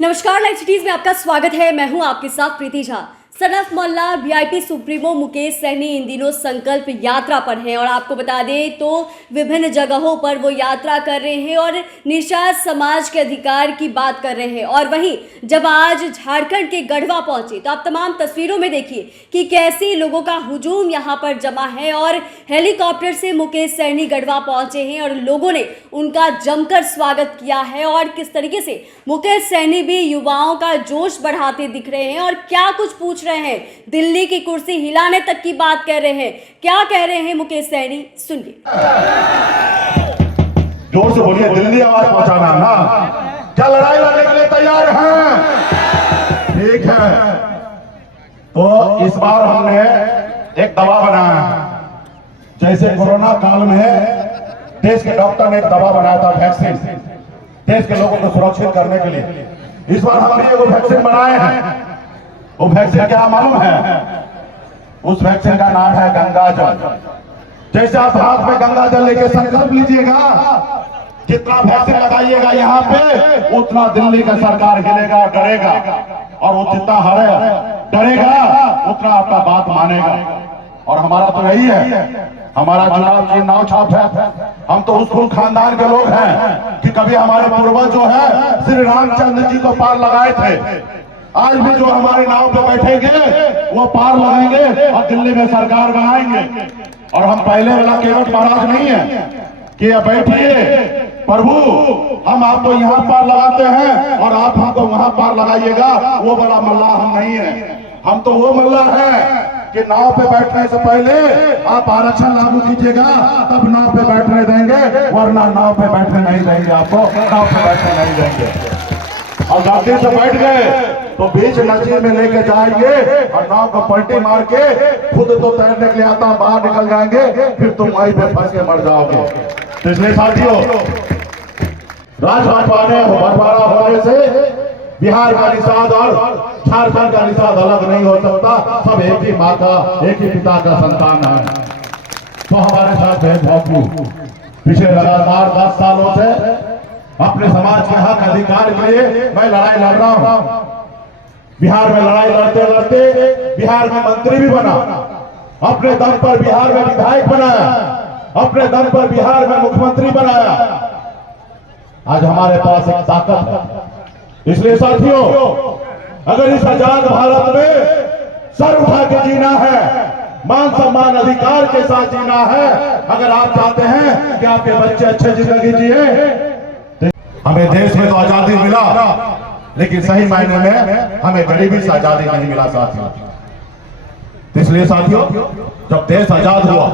नमस्कार, live cities में आपका स्वागत है। मैं हूं आपके साथ प्रीति झा। सनत मोहल्ला वीआईपी सुप्रीमो मुकेश सहनी इन दिनों संकल्प यात्रा पर हैं और आपको बता दें तो विभिन्न जगहों पर वो यात्रा कर रहे हैं और निषाद समाज के अधिकार की बात कर रहे हैं। और वहीं जब आज झारखंड के गढ़वा पहुंचे तो आप तमाम तस्वीरों में देखिए कि कैसे लोगों का हुजूम यहां पर जमा है और हेलीकॉप्टर से मुकेश सहनी गढ़वा पहुंचे हैं और लोगों ने उनका जमकर स्वागत किया है। और किस तरीके से मुकेश सहनी भी युवाओं का जोश बढ़ाते दिख रहे हैं और क्या कुछ पूछ रहे हैं, दिल्ली की कुर्सी हिलाने तक की बात कह रहे हैं। क्या कह रहे हैं मुकेश सहनी, सुनिए। जोर से बोलिए, दिल्ली आवाज पहुंचाना ना। क्या लड़ाई लड़ने के लिए तैयार हैं? ठीक है, तो इस बार हमने एक दवा बनाया है। जैसे कोरोना काल में देश के डॉक्टर ने एक दवा बनाया था, वैक्सीन, देश के लोगों को सुरक्षित करने के लिए। इस बार हमने वो वैक्सीन बनाए हैं। वो वैक्सीन क्या मालूम है? उस वैक्सीन का नाम है गंगा जल। जैसे आप हाथ में गंगा जल लेके संकल्प लीजिएगा, जितना वैक्सीन लगाइएगा यहाँ पे, उतना दिल्ली का सरकार हिलेगा, डरेगा। और वो जितना डरेगा उतना आपका बात मानेगा। और हमारा तो यही है, हमारा चुनाव की नाव छाप है। हम तो उस कुल खानदान के लोग हैं कि कभी हमारे पूर्वज जो है श्री रामचंद्र जी को पार लगाए थे। आज भी जो हमारे नाव पे बैठेंगे वो पार लगाएंगे और दिल्ली में सरकार बनाएंगे। और हम पहले वाला केवट महाराज नहीं है कि बैठिए प्रभु, हम आपको यहाँ पार लगाते हैं और आप हमको वहां पार लगाइएगा। वो बड़ा मल्लाह हम नहीं है। हम तो वो मल्लाह है कि नाव पे बैठने से पहले आप आरक्षण लागू कीजिएगा, तब नाव पे बैठने देंगे, वरना नाव पे बैठने नहीं देंगे। आपको नाव पे बैठने नहीं देंगे। और गलती से बैठ गए तो बीच नदी में लेके जाएंगे और नाव को पलटी मार के खुद तो तैरने के लिए आता, बाहर निकल जाएंगे, फिर तुम वहीं पे फंस के मर जाओगे। तो इसलिए साथियों, बंटवारा होने से बिहार का निषाद और झारखंड का निषाद अलग नहीं हो सकता। सब एक ही माँ का, एक ही पिता का संतान है। तो हमारे साथ भेदभाव पिछले लगातार 10 सालों से अपने समाज के हक अधिकार के लिए मैं लड़ाई लड़ रहा हूं। बिहार में लड़ाई लड़ते लड़ते बिहार में मंत्री भी बना, अपने दम पर बिहार में विधायक बनाया, अपने दम पर बिहार में मुख्यमंत्री बनाया। आज हमारे पास एक ताकत है। इसलिए साथियों, अगर इस आजाद भारत में सर उठा के जीना है, मान सम्मान अधिकार के साथ जीना है, अगर आप चाहते हैं कि आपके बच्चे अच्छे जिंदगी जिए। हमें देश में तो आजादी मिला, लेकिन सही मायने में हमें गरीबी से आजादी नहीं मिला साथियों। इसलिए साथियों, जब देश आजाद हुआ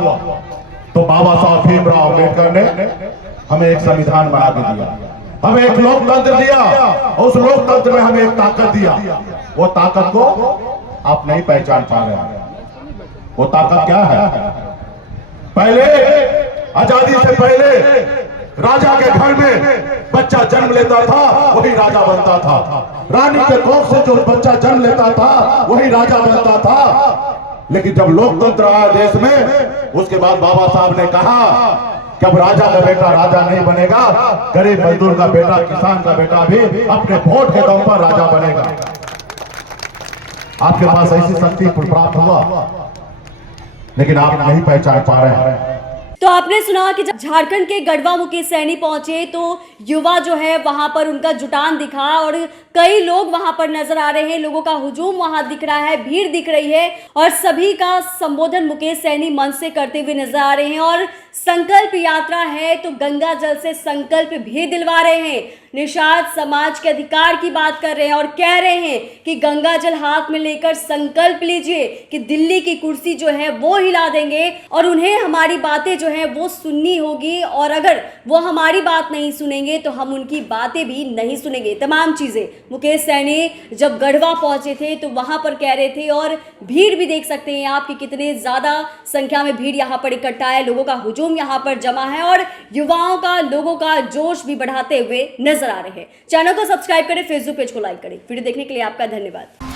तो बाबा साहब भीमराव अम्बेडकर ने हमें एक संविधान बना के दिया, हमें एक लोकतंत्र दिया। उस लोकतंत्र में हमें एक ताकत दिया। वो ताकत को आप नहीं पहचान पा रहे हैं। वो ताकत क्या है? पहले, आजादी से पहले राजा के घर में बच्चा जन्म लेता था, वही राजा बनता था। रानी के कोख से जो बच्चा जन्म लेता था, वही राजा बनता था। लेकिन जब लोकतंत्र आया देश में, उसके बाद बाबा साहब ने कहा कि अब राजा का बेटा राजा नहीं बनेगा, गरीब मजदूर का बेटा, किसान का बेटा भी अपने वोट के दम पर राजा बनेगा। आपके पास ऐसी शक्ति प्राप्त हुआ, लेकिन आप नहीं पहचान पा रहे हैं। तो आपने सुना कि जब झारखंड के गढ़वा मुकेश सहनी पहुंचे तो युवा जो है वहां पर उनका जुटान दिखा और कई लोग वहां पर नजर आ रहे हैं। लोगों का हुजूम वहां दिख रहा है, भीड़ दिख रही है और सभी का संबोधन मुकेश सहनी मंच से करते हुए नजर आ रहे हैं। और संकल्प यात्रा है तो गंगा जल से संकल्प भी दिलवा रहे हैं। निषाद समाज के अधिकार की बात कर रहे हैं और कह रहे हैं कि गंगा जल हाथ में लेकर संकल्प लीजिए कि दिल्ली की कुर्सी जो है वो हिला देंगे और उन्हें हमारी बातें जो है वो सुननी होगी। और अगर वो हमारी बात नहीं सुनेंगे तो हम उनकी बातें भी नहीं सुनेंगे। तमाम चीजें मुकेश सहनी जब गढ़वा पहुंचे थे तो वहां पर कह रहे थे। और भीड़ भी देख सकते हैं आप कि कितने ज्यादा संख्या में भीड़ यहाँ पर इकट्ठा है, लोगों का हुजूम यहाँ पर जमा है और युवाओं का, लोगों का जोश भी बढ़ाते हुए नजर आ रहे हैं। चैनल को सब्सक्राइब करें, फेसबुक पेज को लाइक करें। वीडियो देखने के लिए आपका धन्यवाद।